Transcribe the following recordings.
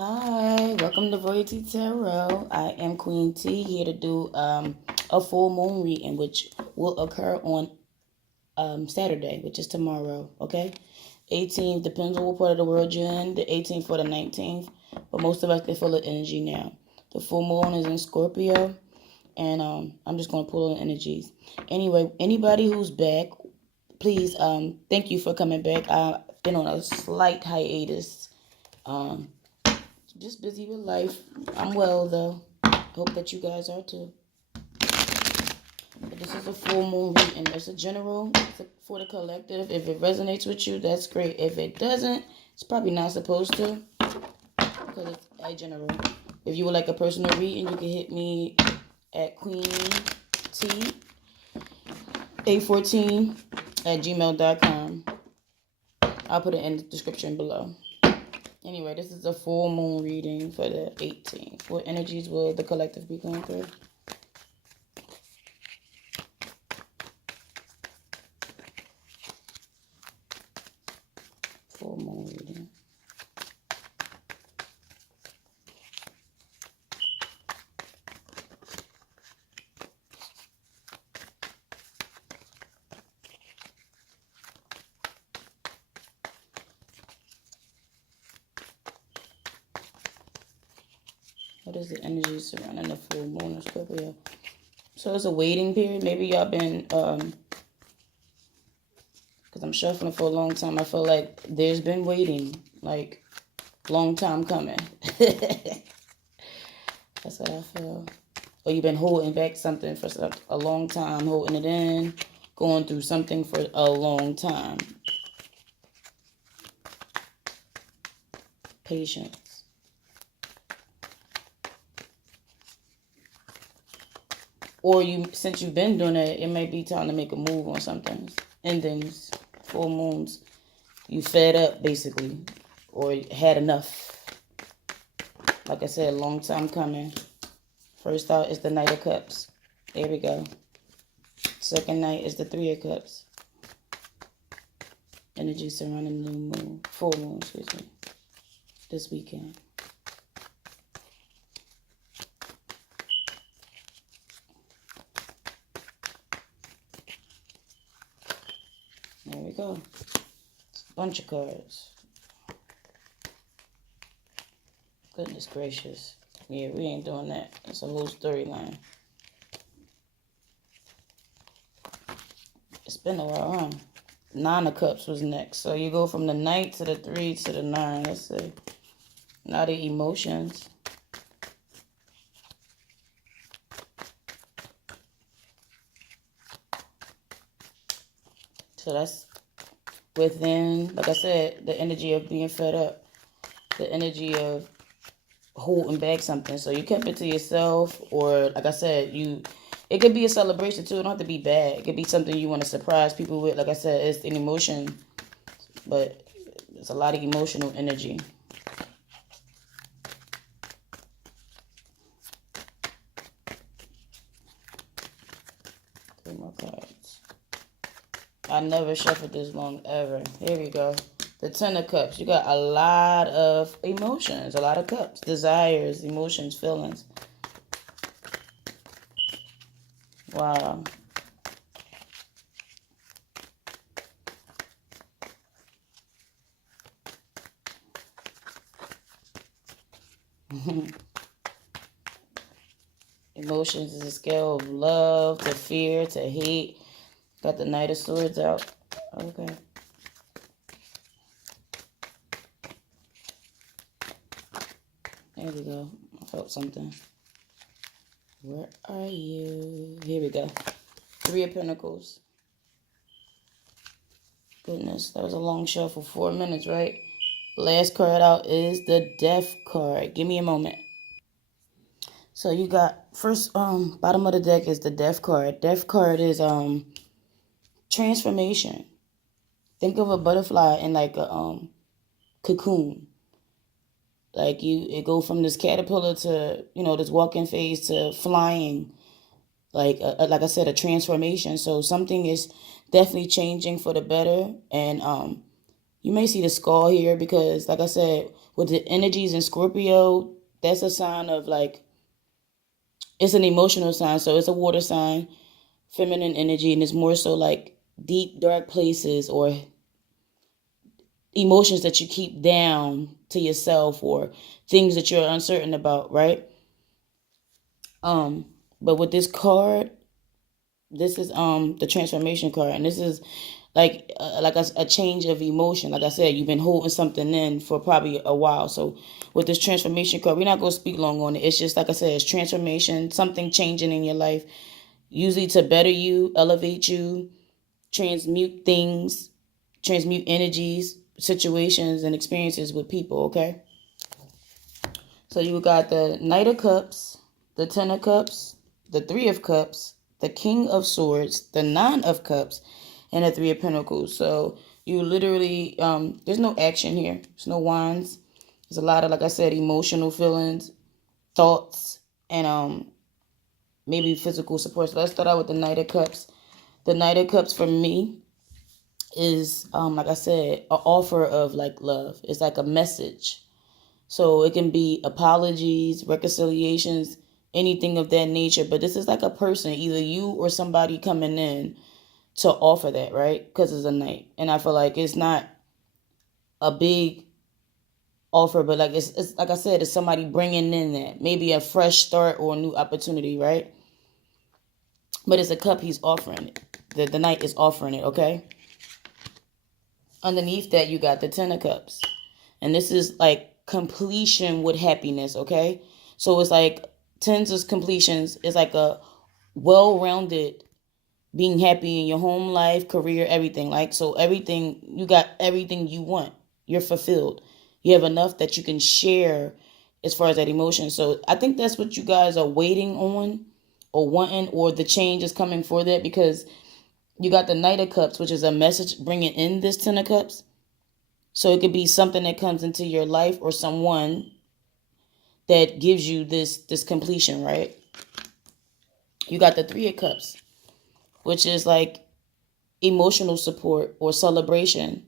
Hi, welcome to Royalty Tarot. I am Queen T, here to do a full moon reading, which will occur on Saturday, which is tomorrow. Okay, 18th depends on what part of the world you're in. The 18th or the 19th, but most of us can feel the energy now. The full moon is in Scorpio, and I'm just gonna pull in energies. Anyway, anybody who's back, please thank you for coming back. I've been on a slight hiatus. Um, just busy with life. I'm well though. Hope that you guys are too. But this is a full moon reading. It's a general for the collective. If it resonates with you, that's great. If it doesn't, it's probably not supposed to because it's a general. If you would like a personal reading, you can hit me at queent814@gmail.com. I'll put it in the description below. Anyway, this is a full moon reading for the 18th. What energies will the collective be going through? Full moon reading. What is the energy surrounding the full moon in Scorpio? So it's a waiting period. Maybe y'all been, because I'm shuffling for a long time. I feel like there's been waiting, like, long time coming. That's what I feel. Or you've been holding back something for a long time, holding it in, going through something for a long time. Patience. Or since you've been doing it, it may be time to make a move on something. Endings, full moons. You fed up, basically. Or had enough. Like I said, long time coming. First out is the Knight of Cups. There we go. Second night is the Three of Cups. Energy surrounding the new moon. Full moon, excuse me. This weekend. There we go. Bunch of cards. Goodness gracious. Yeah, we ain't doing that. It's a whole storyline. It's been a while, huh? Nine of Cups was next. So you go from the Knight to the 3 to the 9. Let's see. Now the emotions. So that's within, like I said, the energy of being fed up. The energy of holding back something. So you kept it to yourself, or like I said, it could be a celebration too. It don't have to be bad. It could be something you want to surprise people with. Like I said, it's an emotion, but it's a lot of emotional energy. Three more cards. I never shuffled this long ever. Here we go. The Ten of Cups. You got a lot of emotions, a lot of cups, desires, emotions, feelings. Wow. Emotions is a scale of love to fear to hate. Got the Knight of Swords out. Okay. There we go. I felt something. Where are you? Here we go. Three of Pentacles. Goodness, that was a long shuffle. 4 minutes, right? Last card out is the Death card. Give me a moment. So you got first bottom of the deck is the Death card. Death card is transformation. Think of a butterfly in like a cocoon. Like it go from this caterpillar to this walking phase to flying. Like I said, a transformation. So something is definitely changing for the better, and You may see the skull here because, like I said, with the energies in Scorpio, that's a sign of like, it's an emotional sign. So it's a water sign, feminine energy, and it's more so like deep, dark places or emotions that you keep down to yourself or things that you're uncertain about, right? But with this card, this is the transformation card, and this is like a change of emotion. Like I said, you've been holding something in for probably a while. So with this transformation card, we're not going to speak long on it. It's just like I said, it's transformation, something changing in your life, usually to better you, elevate you, transmute things, transmute energies, situations, and experiences with people. Okay. So you got the Knight of Cups, the Ten of Cups, the Three of Cups, the King of Swords, the Nine of Cups, and the Three of Pentacles. So you literally, there's no action here. There's no wands. There's a lot of, like I said, emotional feelings, thoughts, and maybe physical support. So let's start out with the Knight of Cups. The Knight of Cups for me is, like I said, an offer of like love. It's like a message. So it can be apologies, reconciliations, anything of that nature. But this is like a person, either you or somebody coming in to offer that, right? Because it's a knight. And I feel like it's not a big offer, but like it's like I said, it's somebody bringing in that. Maybe a fresh start or a new opportunity, right? But it's a cup he's offering it. The knight is offering it, okay? Underneath that, you got the Ten of Cups. And this is like completion with happiness, okay? So it's like tens of completions. It's like a well-rounded being happy in your home life, career, everything. Like, so everything, you got everything you want. You're fulfilled. You have enough that you can share as far as that emotion. So I think that's what you guys are waiting on or wanting, or the change is coming for that, because you got the Knight of Cups, which is a message bringing in this Ten of Cups. So it could be something that comes into your life or someone that gives you this completion, right? You got the Three of Cups, which is like emotional support or celebration,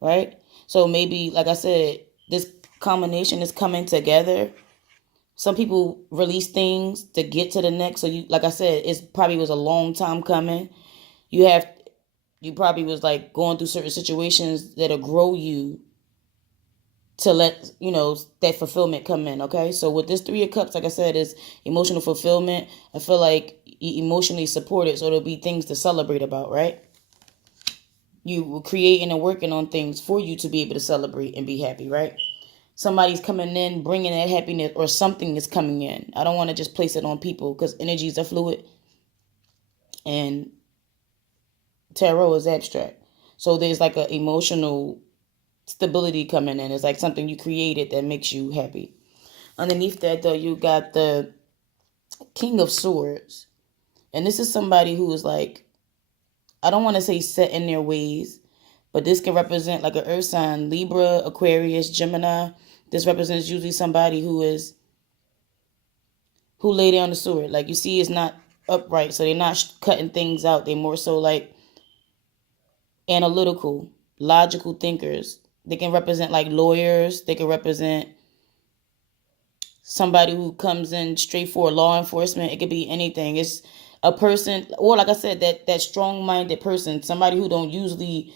right? So maybe, like I said, this combination is coming together. Some people release things to get to the next. So you, like I said, it's probably was a long time coming. You probably was like going through certain situations that'll grow you to let that fulfillment come in. Okay, so with this Three of Cups, like I said, is emotional fulfillment. I feel like you emotionally supported, so there'll be things to celebrate about, right? You were creating and working on things for you to be able to celebrate and be happy, right? Somebody's coming in bringing that happiness, or something is coming in. I don't want to just place it on people because energies are fluid and tarot is abstract. So there's like an emotional stability coming in. It's like something you created that makes you happy. Underneath that, though, you got the King of Swords. And this is somebody who is like, I don't want to say set in their ways, but this can represent like an earth sign, Libra, Aquarius, Gemini. This represents usually somebody who lay down the sword. Like, you see, it's not upright, so they're not cutting things out. They're more so like analytical, logical thinkers. They can represent like lawyers. They can represent somebody who comes in straight for law enforcement. It could be anything. It's a person, or like I said, that strong-minded person, somebody who don't usually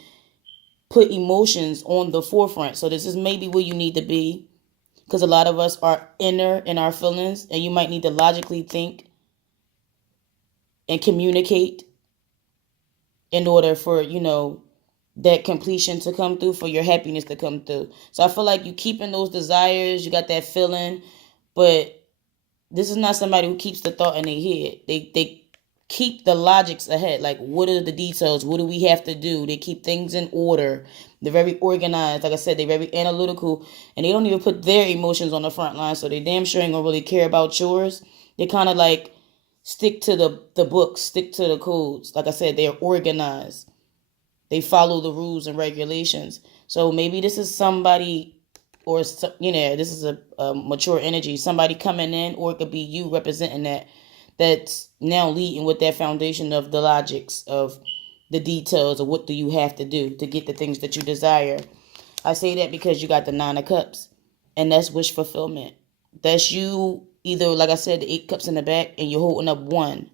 put emotions on the forefront. So this is maybe where you need to be, because a lot of us are inner in our feelings, and you might need to logically think and communicate in order for, that completion to come through, for your happiness to come through. So I feel like you keeping those desires, you got that feeling, but this is not somebody who keeps the thought in their head. They keep the logics ahead. Like, what are the details? What do we have to do? They keep things in order. They're very organized. Like I said, they're very analytical, and they don't even put their emotions on the front line. So they damn sure ain't gonna really care about yours. They kind of like stick to the books, stick to the codes. Like I said, they're organized. They follow the rules and regulations. So maybe this is somebody, or this is a mature energy, somebody coming in, or it could be you representing that's now leading with that foundation of the logics of the details of what do you have to do to get the things that you desire. I say that because you got the Nine of Cups, and that's wish fulfillment. That's you either, like I said, the 8 cups in the back, and you're holding up one.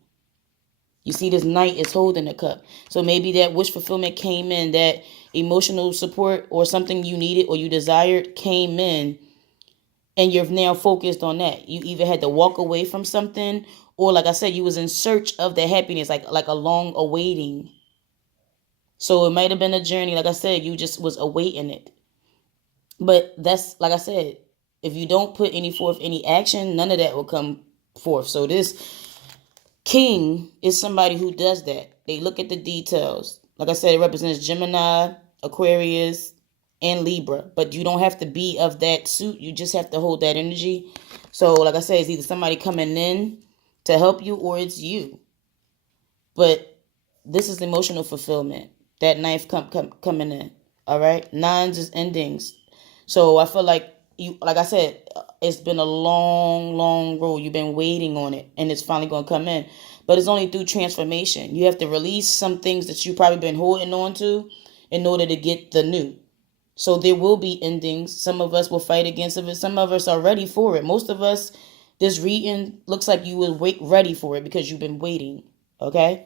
You see, this Knight is holding a cup. So maybe that wish fulfillment came in, that emotional support or something you needed or you desired came in, and you're now focused on that. You either had to walk away from something, or like I said, you was in search of the happiness, like a long awaiting. So it might have been a journey. Like I said, you just was awaiting it. But that's, like I said, if you don't put any action, none of that will come forth. So this king is somebody who does that. They look at the details. Like I said, it represents Gemini, Aquarius, and Libra. But you don't have to be of that suit. You just have to hold that energy. So like I said, it's either somebody coming in to help you or it's you. But this is emotional fulfillment. That knife coming in. All right. Nines is endings. So I feel like you, like I said, it's been a long, long road. You've been waiting on it, and it's finally going to come in. But it's only through transformation. You have to release some things that you've probably been holding on to in order to get the new. So there will be endings. Some of us will fight against it. Some of us are ready for it. Most of us, this reading looks like you will wait ready for it because you've been waiting. Okay.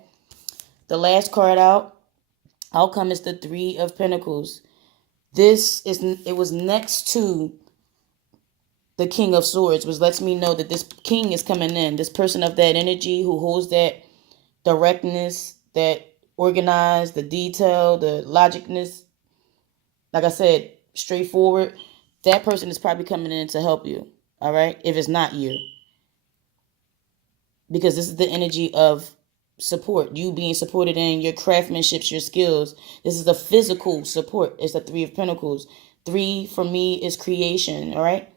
The last card outcome is the Three of Pentacles. It was next to the King of Swords, which lets me know that this king is coming in. This person of that energy who holds that directness, that organized, the detail, the logicness. Like I said, straightforward. That person is probably coming in to help you. All right. If it's not you. Because this is the energy of support. You being supported in your craftsmanship, your skills. This is the physical support. It's the Three of Pentacles. Three for me is creation. All right.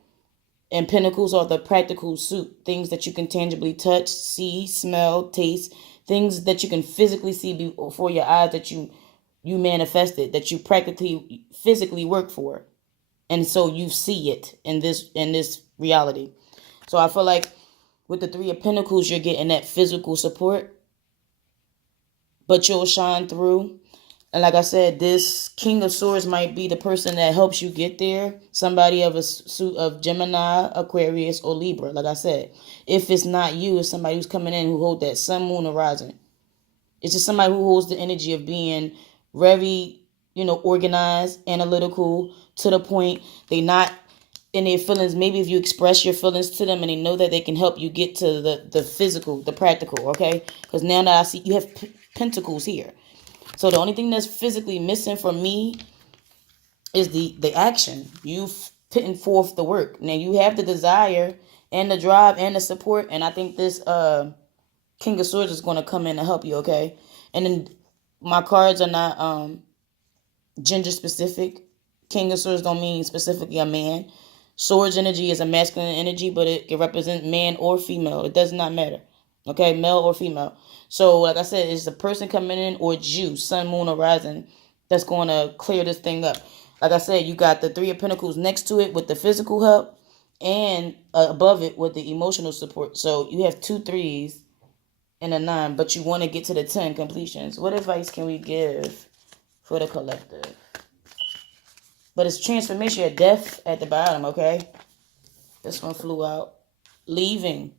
And pentacles are the practical suit, things that you can tangibly touch, see, smell, taste, things that you can physically see before your eyes, that you manifested, that you practically physically work for. And so you see it in this reality. So I feel like with the Three of Pentacles, you're getting that physical support, but you'll shine through. And like I said, this King of Swords might be the person that helps you get there. Somebody of a suit of Gemini, Aquarius, or Libra. Like I said, if it's not you, it's somebody who's coming in who holds that sun, moon, or rising. It's just somebody who holds the energy of being very, organized, analytical, to the point. They not in their feelings. Maybe if you express your feelings to them and they know that they can help you get to the physical, the practical, okay? Because now that I see you have pentacles here. So the only thing that's physically missing from me is the action. You putting forth the work. Now you have the desire and the drive and the support, and I think this King of Swords is going to come in to help you, okay? And then my cards are not gender specific. King of Swords don't mean specifically a man. Swords energy is a masculine energy, but it can represent man or female. It does not matter. Okay, male or female. So, like I said, it's a person coming in or it's you, sun, moon, or rising, that's going to clear this thing up. Like I said, you got the Three of Pentacles next to it with the physical help and above it with the emotional support. So you have 2 threes and a 9, but you want to get to the 10 completions. What advice can we give for the collective? But it's transformation at death at the bottom, okay? This one flew out. Leaving.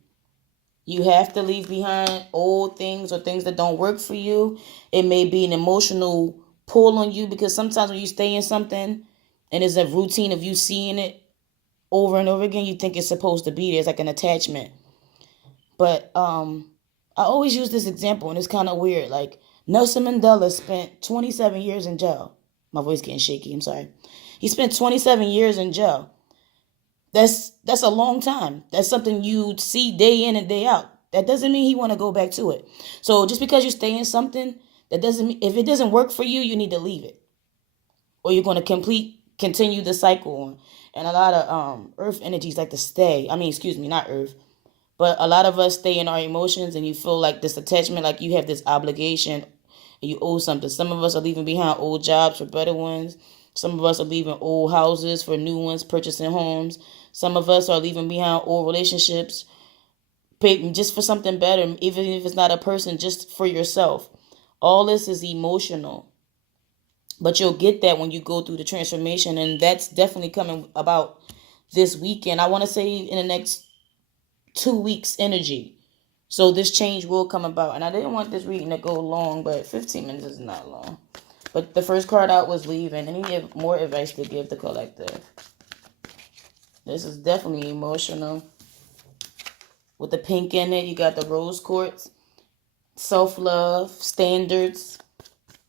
You have to leave behind old things or things that don't work for you. It may be an emotional pull on you because sometimes when you stay in something and it's a routine of you seeing it over and over again, you think it's supposed to be there. It's like an attachment. But I always use this example, and it's kind of weird. Like, Nelson Mandela spent 27 years in jail. My voice getting shaky, I'm sorry. He spent 27 years in jail. That's a long time. That's something you see day in and day out. That doesn't mean he want to go back to it. So just because you stay in something, that doesn't mean, if it doesn't work for you, you need to leave it. Or you're going to continue the cycle on. And a lot of earth energies like to stay. I mean, excuse me, not earth. But a lot of us stay in our emotions and you feel like this attachment, like you have this obligation and you owe something. Some of us are leaving behind old jobs for better ones. Some of us are leaving old houses for new ones, purchasing homes. Some of us are leaving behind old relationships just for something better, even if it's not a person, just for yourself. All this is emotional. But you'll get that when you go through the transformation, and that's definitely coming about this weekend. I want to say in the next 2 weeks energy. So this change will come about. And I didn't want this reading to go long, but 15 minutes is not long. But the first card out was leaving. Any more advice to give the collective? This is definitely emotional. With the pink in it, you got the rose quartz. Self-love, standards,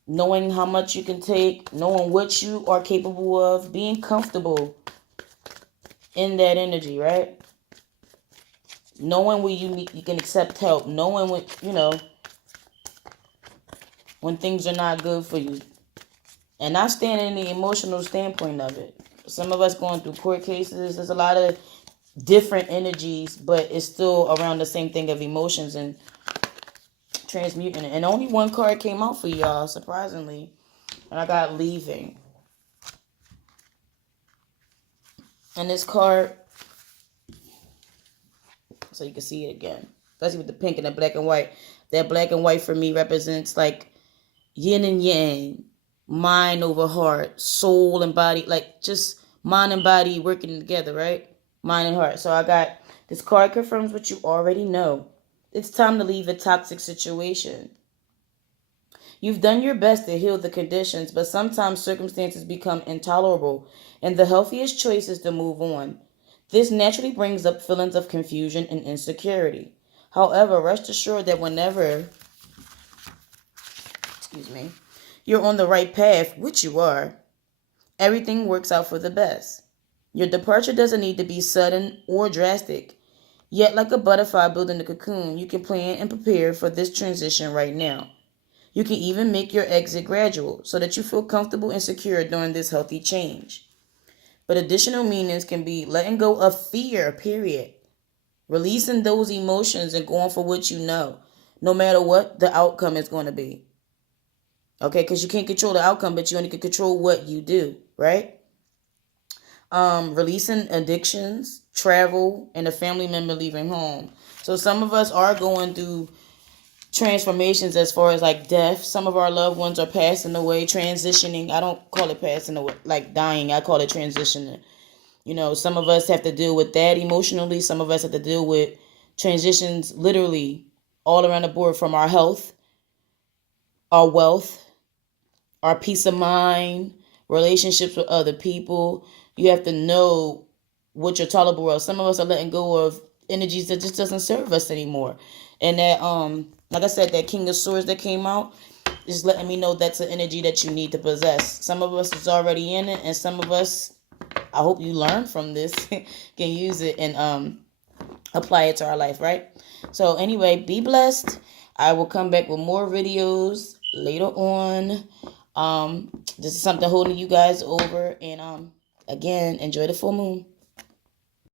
knowing how much you can take, knowing what you are capable of, being comfortable in that energy, right? Knowing where you can accept help, knowing when, when things are not good for you. And not standing in the emotional standpoint of it. Some of us going through court cases, there's a lot of different energies, but it's still around the same thing of emotions and transmuting it. And only one card came out for y'all, surprisingly. And I got leaving. And this card, so you can see it again, especially with the pink and the black and white. That black and white for me represents like yin and yang, mind over heart, soul and body, like just mind and body working together, right? Mind and heart. So I got this card confirms what you already know. It's time to leave a toxic situation. You've done your best to heal the conditions, but sometimes circumstances become intolerable, and the healthiest choice is to move on. This naturally brings up feelings of confusion and insecurity. However, rest assured that whenever, you're on the right path, which you are, everything works out for the best. Your departure doesn't need to be sudden or drastic. Yet, like a butterfly building a cocoon, you can plan and prepare for this transition right now. You can even make your exit gradual so that you feel comfortable and secure during this healthy change. But additional meanings can be letting go of fear, period. Releasing those emotions and going for what you know, no matter what the outcome is going to be. Okay, because you can't control the outcome, but you only can control what you do, right? Releasing addictions, travel, and a family member leaving home. So some of us are going through transformations as far as like death. Some of our loved ones are passing away, transitioning. I don't call it passing away, like dying. I call it transitioning. Some of us have to deal with that emotionally. Some of us have to deal with transitions literally all around the board, from our health, our wealth, our peace of mind, relationships with other people. You have to know what your tolerable is. Some of us are letting go of energies that just doesn't serve us anymore. And that, like I said, that King of Swords that came out is letting me know that's an energy that you need to possess. Some of us is already in it, and some of us, I hope you learn from this, can use it and apply it to our life, right? So anyway, be blessed. I will come back with more videos later on. This is something holding you guys over, and again, enjoy the full moon.